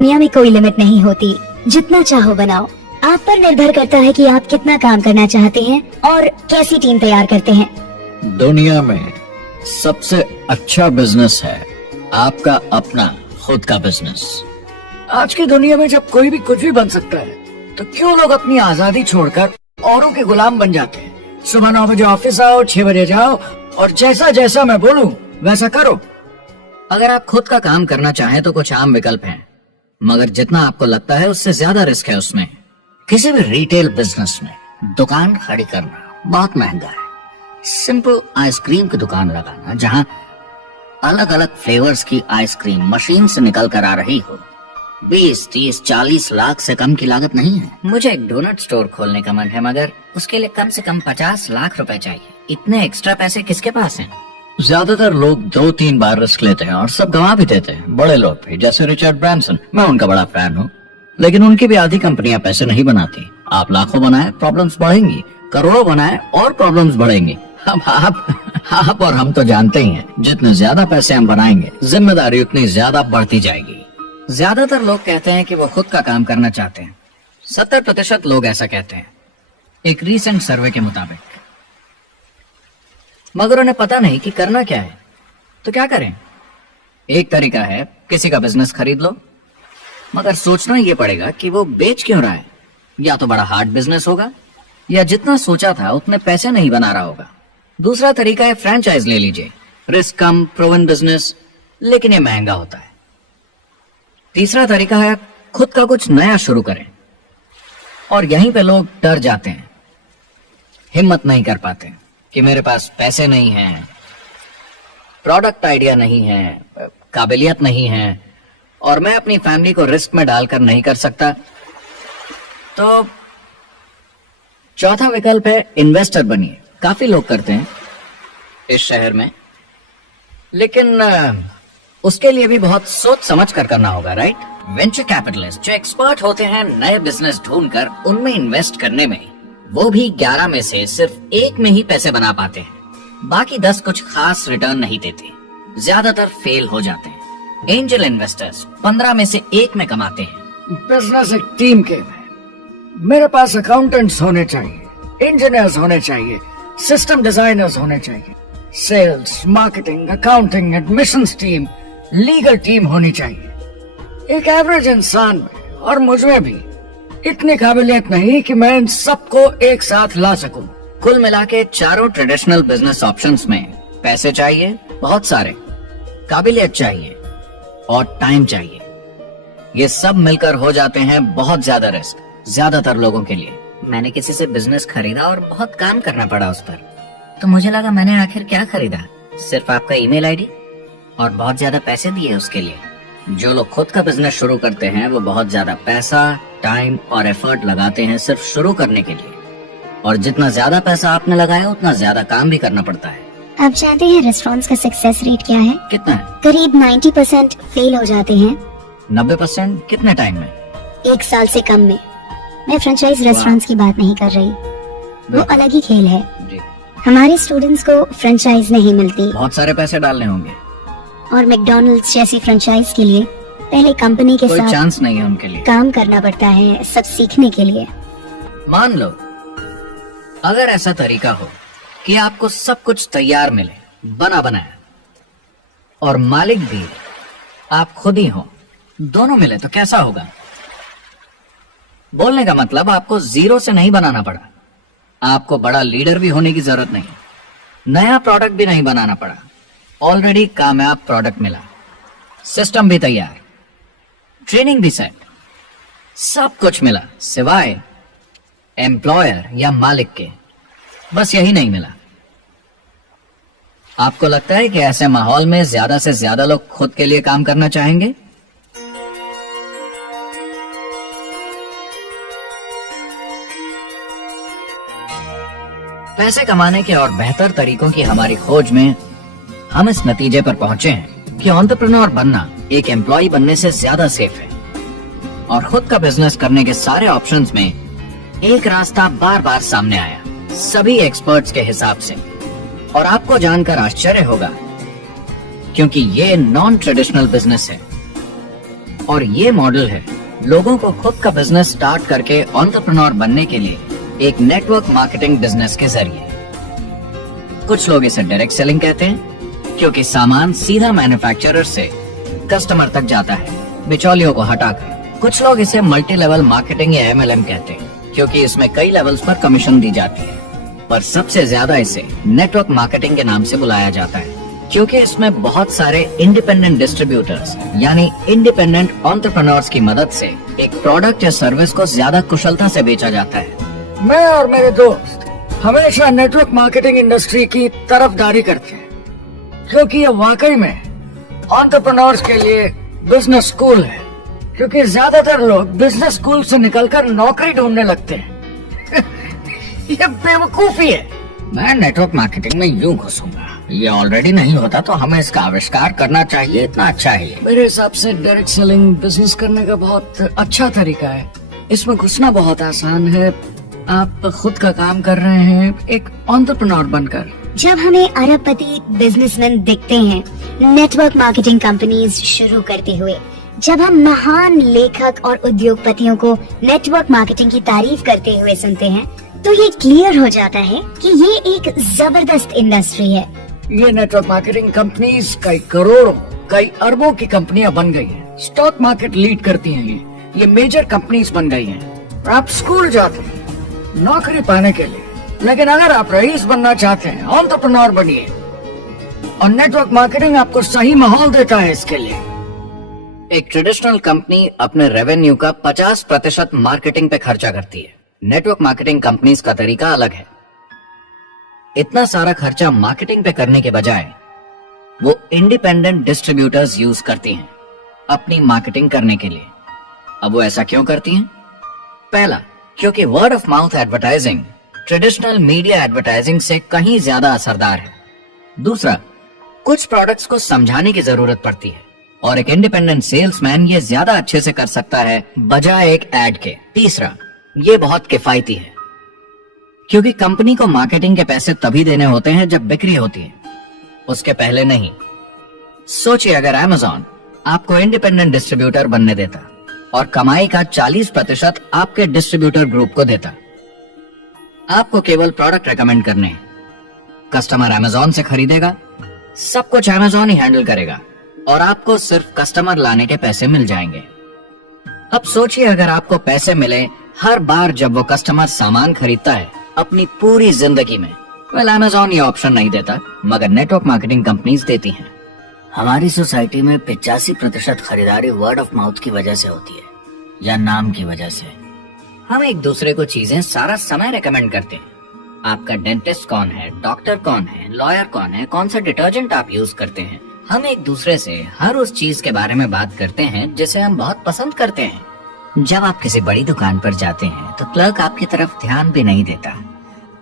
दुनिया में कोई लिमिट नहीं होती, जितना चाहो बनाओ। आप पर निर्भर करता है कि आप कितना काम करना चाहते हैं और कैसी टीम तैयार करते हैं। दुनिया में सबसे अच्छा बिजनेस है आपका अपना खुद का बिजनेस। आज की दुनिया में जब कोई भी कुछ भी बन सकता है, तो क्यों लोग अपनी आजादी छोड़कर औरों के गुलाम बन जाते हैं। सुबह 9 बजे ऑफिस आओ, 6 बजे जाओ और जैसा जैसा मैं बोलूं वैसा करो। अगर आप खुद का काम करना चाहें तो कुछ आम विकल्प हैं, मगर जितना आपको लगता है उससे ज्यादा रिस्क है उसमें। किसी भी रिटेल बिजनेस में दुकान खड़ी करना बहुत महंगा है। सिंपल आइसक्रीम की दुकान लगाना जहां अलग अलग फ्लेवर्स की आइसक्रीम मशीन से निकल कर आ रही हो, 20, 30, 40 लाख से कम की लागत नहीं है। मुझे एक डोनट स्टोर खोलने का मन है, मगर उसके लिए कम से कम 50 लाख रुपए चाहिए। इतने एक्स्ट्रा पैसे किसके पास हैं? ज्यादातर लोग 2-3 बार रिस्क लेते हैं और सब गंवा भी देते हैं। बड़े लोग भी, जैसे रिचर्ड ब्रांसन, मैं उनका बड़ा फैन हूँ, लेकिन उनकी भी आधी कंपनियां पैसे नहीं बनाती। आप लाखों बनाए, प्रॉब्लम्स बढ़ेंगी, करोड़ों बनाए और प्रॉब्लम्स बढ़ेंगी। अब आप और हम तो जानते ही हैं, जितने ज्यादा पैसे हम बनाएंगे, जिम्मेदारी उतनी ज्यादा बढ़ती जाएगी। ज्यादातर लोग कहते हैं कि वो खुद का काम करना चाहते हैं। 70% लोग ऐसा कहते हैं, एक रीसेंट सर्वे के मुताबिक। मगर उन्हें पता नहीं कि करना क्या है। तो क्या करें? एक तरीका है, किसी का बिजनेस खरीद लो, मगर सोचना ये पड़ेगा कि वो बेच क्यों रहा है। या तो बड़ा हार्ड बिजनेस होगा, या जितना सोचा था उतने पैसे नहीं बना रहा होगा। दूसरा तरीका है फ्रेंचाइज ले लीजिए, रिस्क कम, प्रूवन बिजनेस, लेकिन ये महंगा होता है। तीसरा तरीका है खुद का कुछ नया शुरू करें, और यहीं पे लोग डर जाते हैं, हिम्मत नहीं कर पाते कि मेरे पास पैसे नहीं हैं, प्रोडक्ट आइडिया नहीं है, काबिलियत नहीं है, और मैं अपनी फैमिली को रिस्क में डालकर नहीं कर सकता। तो चौथा विकल्प है इन्वेस्टर बनिए। काफी लोग करते हैं इस शहर में, लेकिन उसके लिए भी बहुत सोच समझ कर करना होगा, राइट? वेंचर कैपिटलिस्ट जो एक्सपर्ट होते हैं नए बिजनेस ढूंढकर उनमें इन्वेस्ट करने में, वो भी 11 में से सिर्फ 1 में ही पैसे बना पाते हैं। बाकी 10 कुछ खास रिटर्न नहीं देते, ज्यादातर फेल हो जाते हैं। एंजल इन्वेस्टर्स 15 में से 1 में कमाते हैं। बिजनेस एक टीम गेम है। मेरे पास अकाउंटेंट्स होने चाहिए, इंजीनियर्स होने चाहिए, सिस्टम डिजाइनर्स होने चाहिए, sales, marketing, accounting, admissions team, legal team होनी चाहिए। एक एवरेज इंसान में और मुझमें भी इतनी काबिलियत नहीं कि मैं इन सबको एक साथ ला सकूं। कुल मिला के चारों ट्रेडिशनल बिजनेस ऑप्शंस में पैसे चाहिए बहुत सारे, काबिलियत चाहिए और टाइम चाहिए। ये सब मिलकर हो जाते हैं बहुत ज्यादा रिस्क ज्यादातर लोगों के लिए। मैंने किसी से बिजनेस खरीदा और बहुत काम करना पड़ा उस पर, तो मुझे लगा मैंने आखिर क्या खरीदा, सिर्फ आपका ईमेल आईडी, और बहुत ज्यादा पैसे दिए उसके लिए। जो लोग खुद का बिजनेस शुरू करते हैं वो बहुत ज्यादा पैसा, टाइम और एफर्ट लगाते हैं सिर्फ शुरू करने के लिए, और जितना ज्यादा पैसा आपने लगाया उतना ज्यादा काम भी करना पड़ता है। आप जानते हैं रेस्टोरेंट्स का सक्सेस रेट क्या है? कितना है? करीब 90% फेल हो जाते हैं। 90% कितने टाइम में? 1 साल से कम में। मैं फ्रेंचाइज रेस्टोरेंट्स की बात नहीं कर रही, वो अलग ही खेल है। जी। हमारे स्टूडेंट्स को फ्रेंचाइज नहीं मिलती, बहुत सारे पैसे डालने होंगे, और मैकडॉनल्ड्स जैसी फ्रेंचाइज के लिए पहले कंपनी के कोई साथ चांस नहीं है उनके लिए। काम करना पड़ता है सब सीखने के लिए। मान लो अगर ऐसा तरीका हो कि आपको सब कुछ तैयार मिले, बना बनाया, और मालिक भी आप खुद ही हो, दोनों मिले, तो कैसा होगा? बोलने का मतलब आपको जीरो से नहीं बनाना पड़ा, आपको बड़ा लीडर भी होने की जरूरत नहीं, नया प्रोडक्ट भी नहीं बनाना पड़ा, ऑलरेडी कामयाब प्रोडक्ट मिला, सिस्टम भी तैयार, ट्रेनिंग भी सेट, सब कुछ मिला, सिवाय एम्प्लॉयर या मालिक के। बस यही नहीं मिला। आपको लगता है कि ऐसे माहौल में ज्यादा से ज्यादा लोग खुद के लिए काम करना चाहेंगे? पैसे कमाने के और बेहतर तरीकों की हमारी खोज में हम इस नतीजे पर पहुंचे हैं कि एंटरप्रेन्योर बनना एक एम्प्लॉय बनने से ज्यादा सेफ है। और खुद का बिजनेस करने के सारे ऑप्शंस में एक रास्ता बार बार सामने आया, सभी एक्सपर्ट्स के हिसाब से। और आपको जानकर आश्चर्य होगा, क्योंकि ये नॉन ट्रेडिशनल बिजनेस है। और ये मॉडल है लोगों को खुद का बिजनेस स्टार्ट करके एंटरप्रेन्योर बनने के लिए एक नेटवर्क मार्केटिंग बिजनेस के जरिए। कुछ लोग इसे डायरेक्ट सेलिंग कहते हैं क्योंकि सामान सीधा मैन्युफैक्चरर से कस्टमर तक जाता है बिचौलियों को हटाकर। कुछ लोग इसे मल्टी लेवल मार्केटिंग या MLM कहते हैं क्योंकि इसमें कई लेवल्स पर कमीशन दी जाती है, पर सबसे ज्यादा इसे नेटवर्क मार्केटिंग के नाम से बुलाया जाता है क्योंकि इसमें बहुत सारे इंडिपेंडेंट डिस्ट्रीब्यूटर्स यानी इंडिपेंडेंट एंटरप्रेन्योर्स की मदद से एक प्रोडक्ट या सर्विस को ज्यादा कुशलता से बेचा जाता है। मैं और मेरे दोस्त हमेशा नेटवर्क मार्केटिंग इंडस्ट्री की तरफदारी करते हैं क्योंकि ये वाकई में एंटरप्रेन्योर्स के लिए बिजनेस स्कूल है, क्योंकि ज्यादातर लोग बिजनेस स्कूल से निकलकर नौकरी ढूंढने लगते हैं। ये बेवकूफी है। मैं नेटवर्क मार्केटिंग में यूं घुसूंगा, ये ऑलरेडी नहीं होता तो हमें इसका आविष्कार करना चाहिए, इतना अच्छा है। मेरे हिसाब से डायरेक्ट सेलिंग बिजनेस करने का बहुत अच्छा तरीका है। इसमें घुसना बहुत आसान है। आप खुद का काम कर रहे हैं एक एंटरप्रेन्योर बनकर। जब हमें अरबपति बिजनेसमैन दिखते हैं नेटवर्क मार्केटिंग कंपनीज शुरू करते हुए, जब हम महान लेखक और उद्योगपतियों को नेटवर्क मार्केटिंग की तारीफ करते हुए सुनते हैं, तो ये क्लियर हो जाता है कि ये एक जबरदस्त इंडस्ट्री है। ये नेटवर्क मार्केटिंग कंपनीज कई करोड़ों कई अरबों की कंपनियां बन गई हैं। स्टॉक मार्केट लीड करती हैं। ये मेजर कंपनीज बन गई हैं। आप स्कूल जाते हैं नौकरी पाने के लिए, लेकिन अगर आप रईस बनना चाहते हैं एंटरप्रेन्योर बनिए, और नेटवर्क मार्केटिंग आपको सही माहौल देता है इसके लिए। एक ट्रेडिशनल कंपनी अपने रेवेन्यू का 50% मार्केटिंग पे खर्चा करती है। नेटवर्क मार्केटिंग कंपनीज का तरीका अलग है। इतना सारा खर्चा मार्केटिंग पे करने के बजाय वो इंडिपेंडेंट डिस्ट्रीब्यूटर्स यूज करती हैं अपनी मार्केटिंग करने के लिए। अब वो ऐसा क्यों करती हैं? पहला, क्योंकि word of mouth advertising traditional media advertising से कहीं ज्यादा असरदार है। दूसरा, कुछ प्रोडक्ट्स को समझाने की जरूरत पड़ती है और एक इंडिपेंडेंट सेल्समैन ये ज्यादा अच्छे से कर सकता है बजाय एक एड के। तीसरा, ये बहुत किफायती है क्योंकि कंपनी को मार्केटिंग के पैसे तभी देने होते हैं जब बिक्री होती है, उसके पहले नहीं। सोचिए अगर Amazon आपको इंडिपेंडेंट डिस्ट्रीब्यूटर बनने देता और कमाई का 40% आपके डिस्ट्रीब्यूटर ग्रुप को देता। आपको केवल प्रोडक्ट रेकमेंड करने हैं, कस्टमर Amazon से खरीदेगा, सब कुछ Amazon ही हैंडल करेगा और आपको सिर्फ कस्टमर लाने के पैसे मिल जाएंगे। अब सोचिए अगर आपको पैसे मिले हर बार जब वो कस्टमर सामान खरीदता है अपनी पूरी जिंदगी में। वेल, Amazon ये ऑप्शन नहीं देता, मगर नेटवर्क मार्केटिंग कंपनीज देती हैं। हमारी सोसाइटी में 85% खरीदारी वर्ड ऑफ माउथ की वजह से होती है या नाम की वजह से। हम एक दूसरे को चीजें सारा समय रेकमेंड करते हैं। आपका डेंटिस्ट कौन है, डॉक्टर कौन है, लॉयर कौन है, कौन सा डिटर्जेंट आप यूज करते हैं। हम एक दूसरे से हर उस चीज के बारे में बात करते हैं जिसे हम बहुत पसंद करते हैं। जब आप किसी बड़ी दुकान पर जाते हैं तो क्लर्क आपकी तरफ ध्यान भी नहीं देता,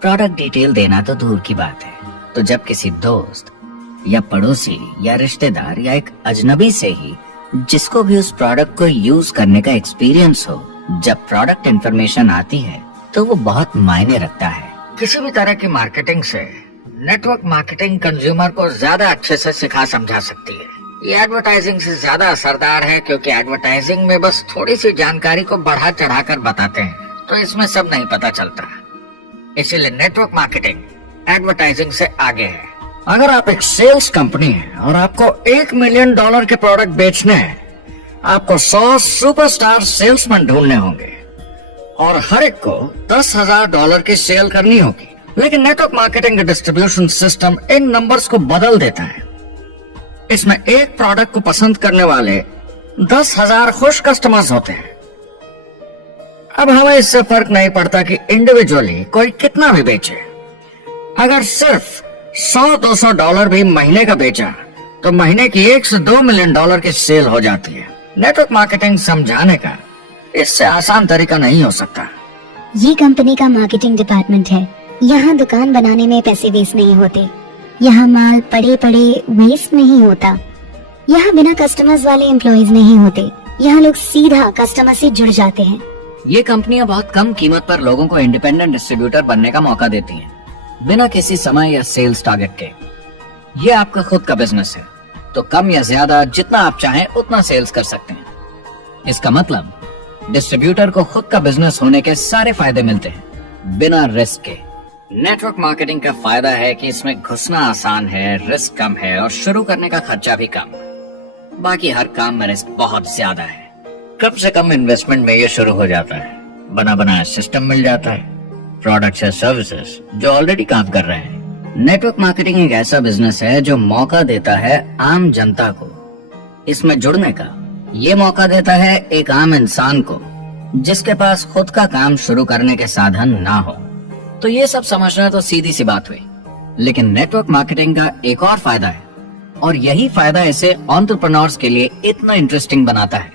प्रोडक्ट डिटेल देना तो दूर की बात है। तो जब किसी दोस्त या पड़ोसी या रिश्तेदार या एक अजनबी से ही जिसको भी उस प्रोडक्ट को यूज करने का एक्सपीरियंस हो, जब प्रोडक्ट इंफॉर्मेशन आती है तो वो बहुत मायने रखता है। किसी भी तरह की मार्केटिंग से नेटवर्क मार्केटिंग कंज्यूमर को ज्यादा अच्छे से सिखा समझा सकती है। ये एडवर्टाइजिंग से ज्यादा असरदार है क्योंकि एडवर्टाइजिंग में बस थोड़ी सी जानकारी को बढ़ा चढ़ाकर बताते हैं, तो इसमें सब नहीं पता चलता। इसीलिए नेटवर्क मार्केटिंग एडवर्टाइजिंग से आगे है। अगर आप एक सेल्स कंपनी है और आपको $1 मिलियन के प्रोडक्ट बेचने हैं, आपको 100 सुपरस्टार सेल्समैन ढूंढने होंगे और हर एक को $10,000 की सेल करनी होगी। लेकिन नेटवर्क मार्केटिंग का डिस्ट्रीब्यूशन सिस्टम इन नंबर्स को बदल देता है। इसमें एक प्रोडक्ट को पसंद करने वाले 10,000 खुश कस्टमर्स होते हैं। अब हमें इससे फर्क नहीं पड़ता कि इंडिविजुअली कोई कितना भी बेचे। अगर सिर्फ $100-200 भी महीने का बेचा तो महीने की $1 से $2 मिलियन की सेल हो जाती है। नेटवर्क मार्केटिंग समझाने का इससे आसान तरीका नहीं हो सकता। ये कंपनी का मार्केटिंग डिपार्टमेंट है। यहाँ दुकान बनाने में पैसे वेस्ट नहीं होते, यहाँ माल पड़े पड़े वेस्ट नहीं होता, यहाँ बिना कस्टमर्स वाले एम्प्लॉइज नहीं होते, यहाँ लोग सीधा कस्टमर से जुड़ जाते हैं। ये कंपनियां बहुत कम कीमत पर लोगों को इंडिपेंडेंट डिस्ट्रीब्यूटर बनने का मौका देती हैं, बिना किसी समय या सेल्स टारगेट के। ये आपका खुद का बिजनेस है तो कम या ज्यादा जितना आप चाहें उतना सेल्स कर सकते हैं। इसका मतलब डिस्ट्रीब्यूटर को खुद का बिजनेस होने के सारे फायदे मिलते हैं बिना रिस्क के। नेटवर्क मार्केटिंग का फायदा है कि इसमें घुसना आसान है, रिस्क कम है और शुरू करने का खर्चा भी कम। बाकी हर काम में रिस्क बहुत ज्यादा है। कम से कम इन्वेस्टमेंट में ये शुरू हो जाता है, बना बनाया सिस्टम मिल जाता है, प्रोडक्ट्स या सर्विसेज जो ऑलरेडी काम कर रहे हैं। नेटवर्क मार्केटिंग एक ऐसा बिजनेस है जो मौका देता है आम जनता को इसमें जुड़ने का। ये मौका देता है एक आम इंसान को जिसके पास खुद का काम शुरू करने के साधन ना हो। तो ये सब समझना तो सीधी सी बात हुई, लेकिन नेटवर्क मार्केटिंग का एक और फायदा है और यही फायदा इसे एंटरप्रेन्योर्स के लिए इतना इंटरेस्टिंग बनाता है।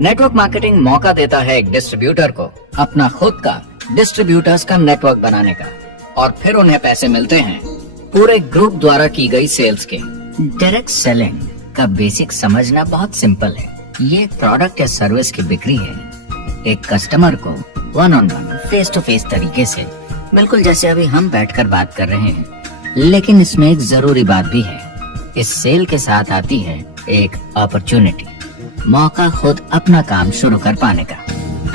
नेटवर्क मार्केटिंग मौका देता है एक डिस्ट्रीब्यूटर को अपना खुद का डिस्ट्रीब्यूटर्स का नेटवर्क बनाने का और फिर उन्हें पैसे मिलते हैं पूरे ग्रुप द्वारा की गई सेल्स के। डायरेक्ट सेलिंग का बेसिक समझना बहुत सिंपल है। ये एक प्रोडक्ट या सर्विस की बिक्री है एक कस्टमर को one on one face to face तरीके से, बिल्कुल जैसे अभी हम बैठकर बात कर रहे हैं। लेकिन इसमें एक जरूरी बात भी है, इस सेल के साथ आती है एक अपॉर्चुनिटी, मौका खुद अपना काम शुरू कर पाने का।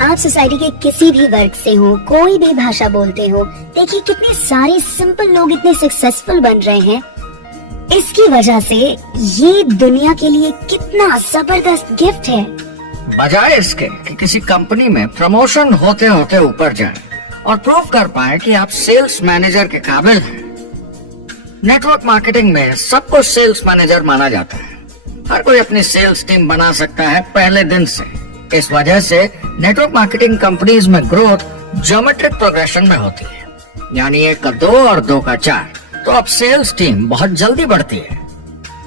आप सोसाइटी के किसी भी वर्ग से हो, कोई भी भाषा बोलते हो, देखिए कितने सारे सिंपल लोग इतने सक्सेसफुल बन रहे हैं। इसकी वजह से ये दुनिया के लिए कितना जबरदस्त गिफ्ट है। बजाय इसके कि किसी कंपनी में प्रमोशन होते होते ऊपर जाए और प्रूव कर पाए कि आप सेल्स मैनेजर के काबिल हैं, नेटवर्क मार्केटिंग में सबको सेल्स मैनेजर माना जाता है। हर कोई अपनी सेल्स टीम बना सकता है पहले दिन से। इस वजह से नेटवर्क मार्केटिंग कंपनीज में ग्रोथ ज्योमेट्रिक प्रोग्रेशन में होती है, यानी 1 का 2 और 2 का 4। तो अब सेल्स टीम बहुत जल्दी बढ़ती है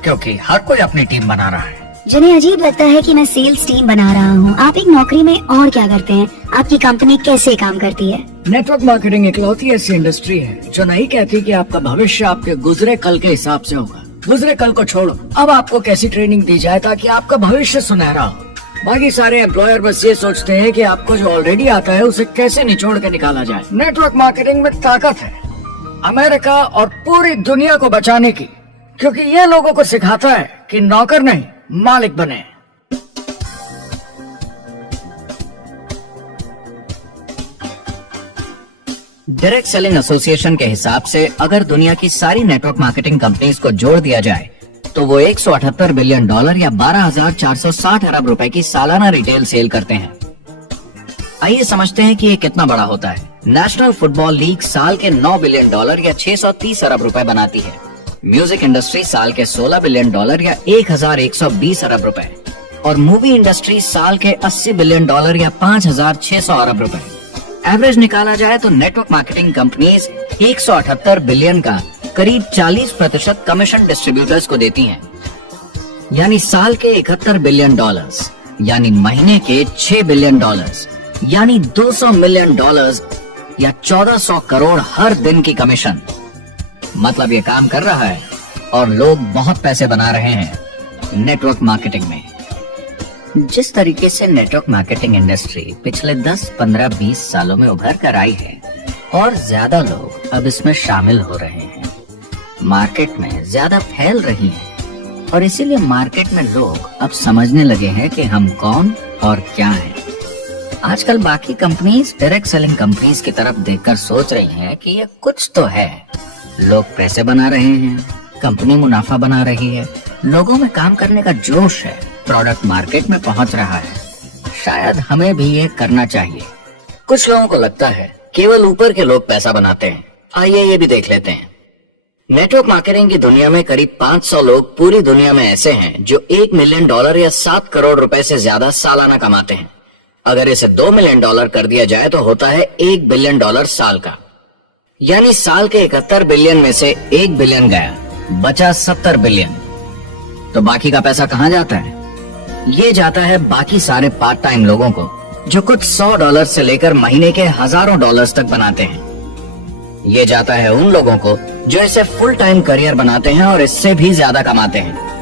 क्योंकि हर कोई अपनी टीम बना रहा है। जिन्हें अजीब लगता है कि मैं सेल्स टीम बना रहा हूँ, आप एक नौकरी में और क्या करते हैं? आपकी कंपनी कैसे काम करती है? नेटवर्क मार्केटिंग इकलौती ऐसी इंडस्ट्री है जो नहीं कहती कि आपका भविष्य आपके गुजरे कल के हिसाब से होगा। गुजरे कल को छोड़ो, अब आपको कैसी ट्रेनिंग दी जाए ताकि आपका भविष्य सुनहरा हो। बाकी सारे एम्प्लॉयर बस ये सोचते हैं कि आपको जो ऑलरेडी आता है उसे कैसे निचोड़ के निकाला जाए। नेटवर्क मार्केटिंग में ताकत है अमेरिका और पूरी दुनिया को बचाने की, क्योंकि ये लोगों को सिखाता है कि नौकर नहीं मालिक बने। डायरेक्ट सेलिंग एसोसिएशन के हिसाब से अगर दुनिया की सारी नेटवर्क मार्केटिंग कंपनीज को जोड़ दिया जाए तो वो $178 बिलियन या 12,460 अरब रुपए की सालाना रिटेल सेल करते हैं। आइए समझते हैं कि ये कितना बड़ा होता है। नेशनल फुटबॉल लीग साल के $9 बिलियन या 630 अरब रुपए बनाती है। म्यूजिक इंडस्ट्री साल के $16 बिलियन या 1,120 अरब रुपए और मूवी इंडस्ट्री साल के $80 बिलियन या 5,600 अरब रुपए। एवरेज निकाला जाए तो नेटवर्क मार्केटिंग कंपनीज 178 बिलियन का करीब 40% कमीशन डिस्ट्रीब्यूटर्स को देती हैं, यानी साल के $71 बिलियन, यानी महीने के $6 बिलियन, यानी $200 मिलियन या 1400 करोड़ हर दिन की कमीशन। मतलब ये काम कर रहा है और लोग बहुत पैसे बना रहे हैं नेटवर्क मार्केटिंग में। जिस तरीके से नेटवर्क मार्केटिंग इंडस्ट्री पिछले 10, 15, 20 सालों में उभर कर आई है और ज्यादा लोग अब इसमें शामिल हो रहे हैं, मार्केट में ज्यादा फैल रही है और इसीलिए मार्केट में लोग अब समझने लगे हैं कि हम कौन और क्या हैं। आजकल बाकी कंपनीज डायरेक्ट सेलिंग कंपनीज की तरफ देखकर सोच रही हैं कि ये कुछ तो है। लोग पैसे बना रहे हैं, कंपनी मुनाफा बना रही है, लोगों में काम करने का जोश है, प्रोडक्ट मार्केट में पहुंच रहा है, शायद हमें भी ये करना चाहिए। कुछ लोगों को लगता है केवल ऊपर के लोग पैसा बनाते हैं। आइए ये भी देख लेते हैं। नेटवर्क मार्केटिंग की दुनिया में करीब 500 लोग पूरी दुनिया में ऐसे हैं जो $1 मिलियन या 7 करोड़ रुपए से ज्यादा सालाना कमाते हैं। अगर इसे $2 मिलियन कर दिया जाए तो होता है $1 बिलियन साल का, यानी साल के 71 बिलियन में से 1 बिलियन गया, बचा 70 बिलियन। तो बाकी का पैसा कहाँ जाता है? ये जाता है बाकी सारे पार्ट टाइम लोगों को जो कुछ $100 से लेकर महीने के हजारों डॉलर्स तक बनाते हैं। ये जाता है उन लोगों को जो इसे फुल टाइम करियर बनाते हैं और इससे भी ज्यादा कमाते हैं।